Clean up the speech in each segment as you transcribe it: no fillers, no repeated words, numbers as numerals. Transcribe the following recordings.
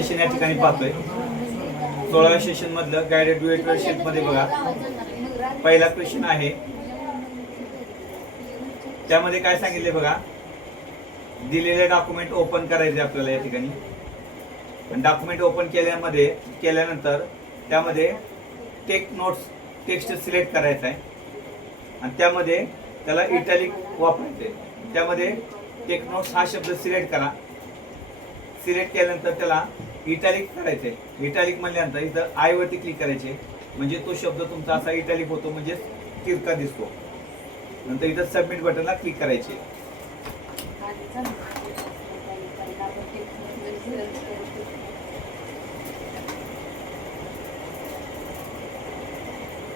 Session या ठिकाणी पाहतोय. 16व्या सेशन मधलं गायडेड ड्युएट शीट मध्ये बघा पहिला क्वेश्चन आहे. त्यामध्ये काय सांगितले बघा, दिलेले डॉक्युमेंट ओपन करायचे आपल्याला या ठिकाणी. डॉक्युमेंट ओपन केल्यानंतर त्यामध्ये टेक नोट्स टेक्स्ट सिलेक्ट करायचा आहे आणि त्यामध्ये त्याला इटॅलिक वापरायचे. त्यामध्ये टेक नोट्स हा शब्द सिलेक्ट करा. सिलेक्ट केल्यानंतर त्याला इटॅलिक करायचे. इटॅलिक म्हणल्यानंतर इथं आय वरती क्लिक करायचे, म्हणजे तो शब्द तुमचा असा इटॅलिक होतो, म्हणजे तिरका दिसतो. नंतर इथं सबमिट बटनला क्लिक करायचे.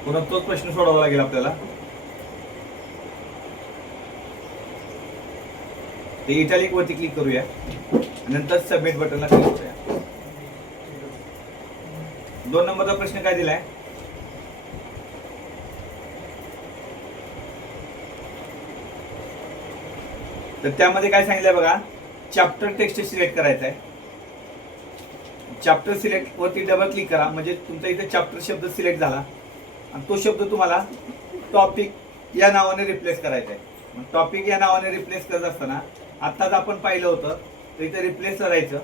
पुन्हा तोच प्रश्न सोडवावा लागेल आपल्याला. ते इटॅलिक वरती क्लिक करूया, नंतर सबमिट बटनला क्लिक करूया. 2 नंबरचा प्रश्न काय दिलाय, तर त्यामध्ये काय सांगितलंय बघा, चॅप्टर टेक्स्ट सिलेक्ट करायचा आहे. चॅप्टर सिलेक्ट वरती डबल क्लिक करा, म्हणजे तुमचा इथे चॅप्टर शब्द सिलेक्ट झाला आणि तो शब्द तुम्हाला टॉपिक या नावाने रिप्लेस करायचा आहे. टॉपिक या नावाने रिप्लेस करत असताना आत्ताच आपण पाहिलं होतं, तर इथे रिप्लेस करायचं.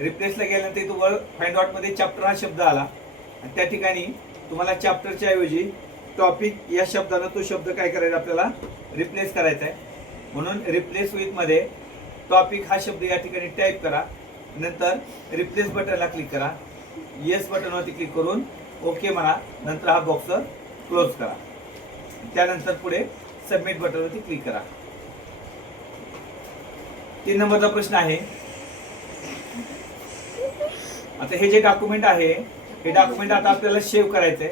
रिप्लेसला गेल्यानंतर इथं वर फाइंड आउट मध्ये चॅप्टर हा शब्द आला आणि त्या ठिकाणी तुम्हाला चॅप्टरच्या ऐवजी टॉपिक या शब्दानं तो शब्द काय करायचा आपल्याला रिप्लेस करायचा आहे. म्हणून रिप्लेस विथ मध्ये टॉपिक हा शब्द या ठिकाणी टाईप करा. नंतर रिप्लेस बटनला क्लिक करा. येस बटनवरती क्लिक करून ओके म्हणा. नंतर हा बॉक्स क्लोज करा. त्यानंतर पुढे सबमिट बटनवरती क्लिक करा. 3 नंबरचा प्रश्न आहे, आता हे जे डॉक्युमेंट आहे हे डॉक्युमेंट आता आपल्याला सेव्ह करायचंय.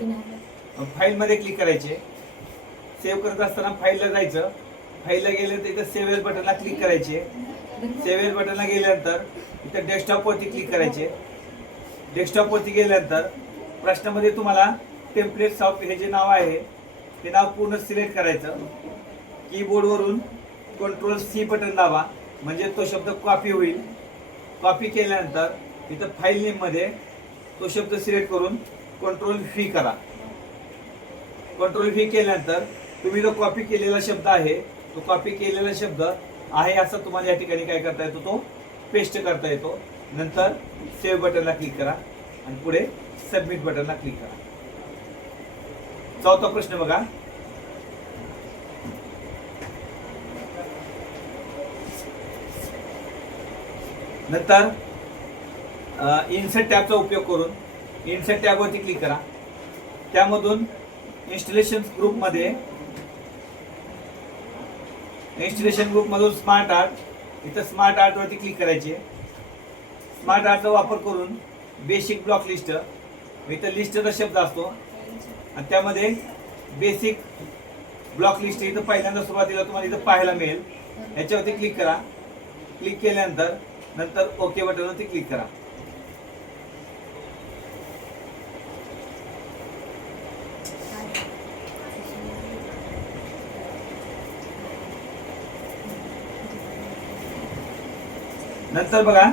फाईल मध्ये क्लिक करायचे. सेव्ह करत असताना फाईलला जायचं. फाईलला गेल्यानंतर इथं सेव्ह एज बटनला क्लिक करायचे. सेव्ह एज बटनला गेल्यानंतर इथं डेस्कटॉप वरती क्लिक करायचे. डेस्कटॉप वरती गेल्यानंतर प्रश्नामध्ये तुम्हाला टेम्पलेट्स ऑफ हे जे नाव आहे ते नाव पूर्ण सिलेक्ट करायचं. कीबोर्ड वरून Ctrl+C बटन दाबा, म्हणजे तो शब्द कॉपी होईल. कॉपी केल्यानंतर इथं फाईल नेम मध्ये तो शब्द सिलेक्ट करून Ctrl+V करा. Ctrl+V केल्यानंतर तुम्ही जो कॉपी केलेला शब्द आहे तो कॉपी केलेला शब्द आहे असं तुम्हाला या ठिकाणी काय करता येतो, तो पेस्ट करता येतो. नंतर सेव्ह बटनला क्लिक करा आणि पुढे सबमिट बटनला क्लिक करा. 4था प्रश्न बघा, नंतर इन्सर्ट टॅबचा उपयोग करून इन्सर्ट टॅबवरती क्लिक करा. त्यामधून इन्स्टॉलेशन ग्रुपमधून स्मार्ट आर्ट, इथं स्मार्ट आर्ट वरती क्लिक करायचे. स्मार्ट आर्टचा वापर करून बेसिक ब्लॉक लिस्ट, इथं लिस्टचा शब्द असतो आणि त्यामध्ये बेसिक ब्लॉक लिस्ट इथं पहिल्यांदा सुरुवातीला तुम्हाला इथं पाहायला मिळेल. याच्यावरती क्लिक करा. क्लिक केल्यानंतर नंतर ओके बटनवरती क्लिक करा. नंतर बघा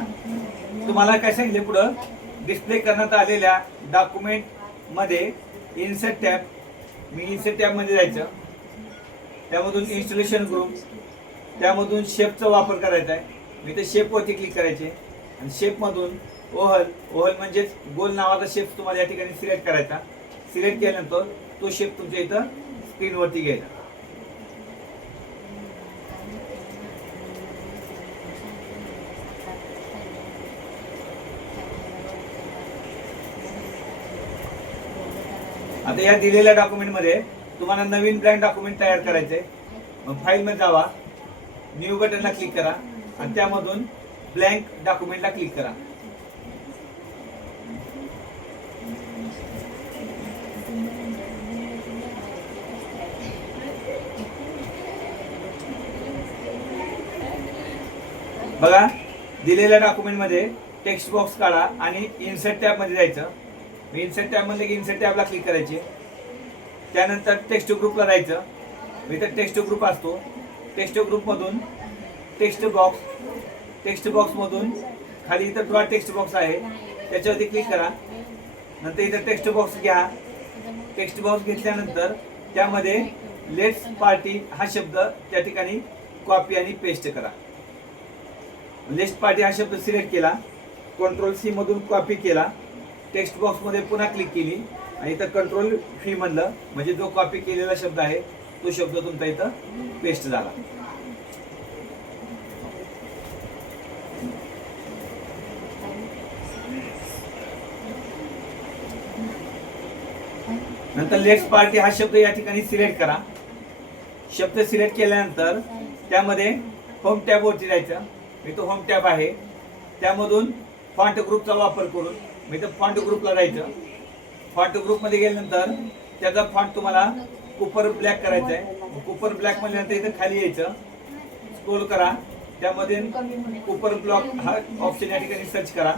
तुम्हाला काय सांगितले, पुढं डिस्प्ले करण्यात आलेल्या डॉक्युमेंट मध्ये इन्सर्ट टॅब, मी इन्सर्ट टॅब मध्ये जायचं. त्यामधून इन्स्टॉलेशन ग्रुप, त्यामधून शेपचा वापर करायचा आहे. मी ते शेप वरती क्लिक करायचे आणि शेप मधून ओहल म्हणजे गोल नावाचा शेप तुम्हाला या ठिकाणी सिलेक्ट करायचा. सिलेक्ट केल्यानंतर तो शेप तुमच्या इथं स्क्रीन वरती घ्यायचा. आता या दिलेल्या डॉक्युमेंट मध्ये तुम्हाला नवीन ब्लँक डॉक्युमेंट तयार करायचंय. मग फाईल मध्ये जावा, न्यू बटनला क्लिक करा आणि त्यामधून ब्लँक डॉक्युमेंटला क्लिक करा. बघा दिलेल्या डॉक्युमेंट मध्ये टेक्स्ट बॉक्स काढा आणि इन्सर्ट टॅब मध्ये जायचं. इन्सर्ट टॅब मध्ये इन्सर्ट टॅबला क्लिक करायचे. त्यानंतर टेक्स्ट ग्रुपला जायचं. इथं टेक्स्ट ग्रुप असतो. टेक्स्ट ग्रुप मधून टेक्स्ट बॉक्स मधून खाली इथं ड्रॉ टेक्स्ट बॉक्स आहे, त्याच्यावरती क्लिक करा. नंतर इथं टेक्स्ट बॉक्स घ्या. टेक्स्ट बॉक्स घेतल्यानंतर त्यामध्ये लेट्स पार्टी हा शब्द त्या ठिकाणी कॉपी आणि पेस्ट करा. लेट्स पार्टी हा शब्द सिलेक्ट केला, कंट्रोल सी मधून कॉपी केला, टेक्स्ट बॉक्स मध्ये पुन्हा क्लिक केली आणि इथं कंट्रोल व्ही म्हणलं म्हणजे जो कॉपी केलेला शब्द आहे तो शब्द तुमचा इथं पेस्ट झाला. नंतर लेट्स पार्टी हा शब्द या ठिकाणी सिलेक्ट करा. शब्द सिलेक्ट केल्यानंतर त्यामध्ये होम टॅब वरती जायचं. इथं होम टॅब आहे, त्यामधून फॉन्ट ग्रुपचा वापर करून मी इथं फॉन्ट ग्रुपला जायचं. फॉन्ट ग्रुप मध्ये गेल्यानंतर त्याचा फॉन्ट तुम्हाला कुपर ब्लॅक करायचा आहे. कुपर ब्लॅक म्हणल्यानंतर इथं खाली यायचं, स्क्रोल करा, त्यामध्ये कुपर ब्लॉक हा ऑप्शन या ठिकाणी सर्च करा.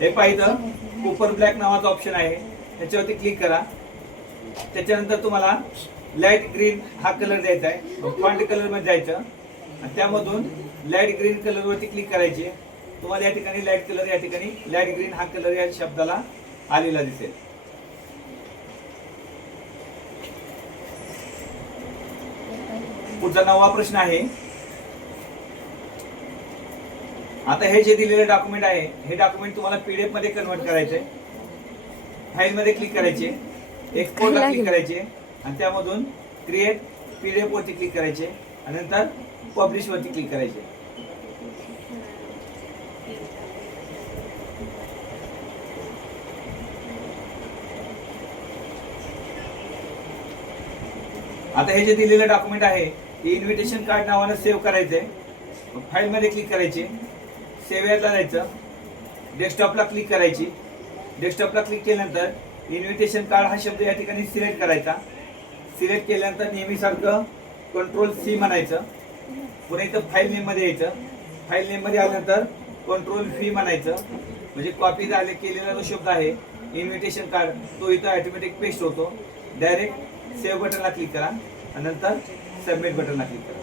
हे पाहिजे कुपर ब्लॅक नावाचा ऑप्शन आहे, त्याच्यावरती क्लिक करा. त्याच्यानंतर तुम्हाला लाईट ग्रीन हा कलर द्यायचा आहे. फॉन्ट कलर मध्ये जायचं आणि त्यामधून लाईट ग्रीन कलर वरती क्लिक करायचे. तुम्हाला या ठिकाणी लाईट कलर, या ठिकाणी लाईट ग्रीन हा कलर या शब्दाला आलेला दिसेल. पुढचा 9वा प्रश्न आहे. आता हे जे दिलेले डॉक्युमेंट आहे हे डॉक्युमेंट तुम्हाला पीडीएफ मध्ये कन्वर्ट करायचंय. फाईल मध्ये क्लिक करायचे, एक्सपोर्टला क्लिक करायचे आणि त्यामधून क्रिएट पीडीएफ वरती क्लिक करायचे आणि नंतर पब्लिश वरती क्लिक करायचे. आता हे जे दिलेलं डॉक्युमेंट आहे हे इन्व्हिटेशन कार्ड नावाने सेव्ह करायचंय. फाईल मध्ये क्लिक करायचे, सेव्ह याला जायचं, डेस्कटॉपला क्लिक करायची. डेस्कटॉपला क्लिक केल्यानंतर इन्व्हिटेशन कार्ड हा शब्द या ठिकाणी सिलेक्ट करायचा. सिलेक्ट केल्यानंतर नेहमीसारखं कंट्रोल सी म्हणायचं. पुन्हा इथं फाईल नेम मध्ये यायचं. फाईल नेम मध्ये आल्यानंतर कंट्रोल व्ही म्हणायचं म्हणजे कॉपी झाले केलेला जो शब्द आहे इन्व्हिटेशन कार्ड तो इथं ऑटोमॅटिक पेस्ट होतो. डायरेक्ट सेव्ह बटनला क्लिक करा आणि नंतर सबमिट बटनला क्लिक करा.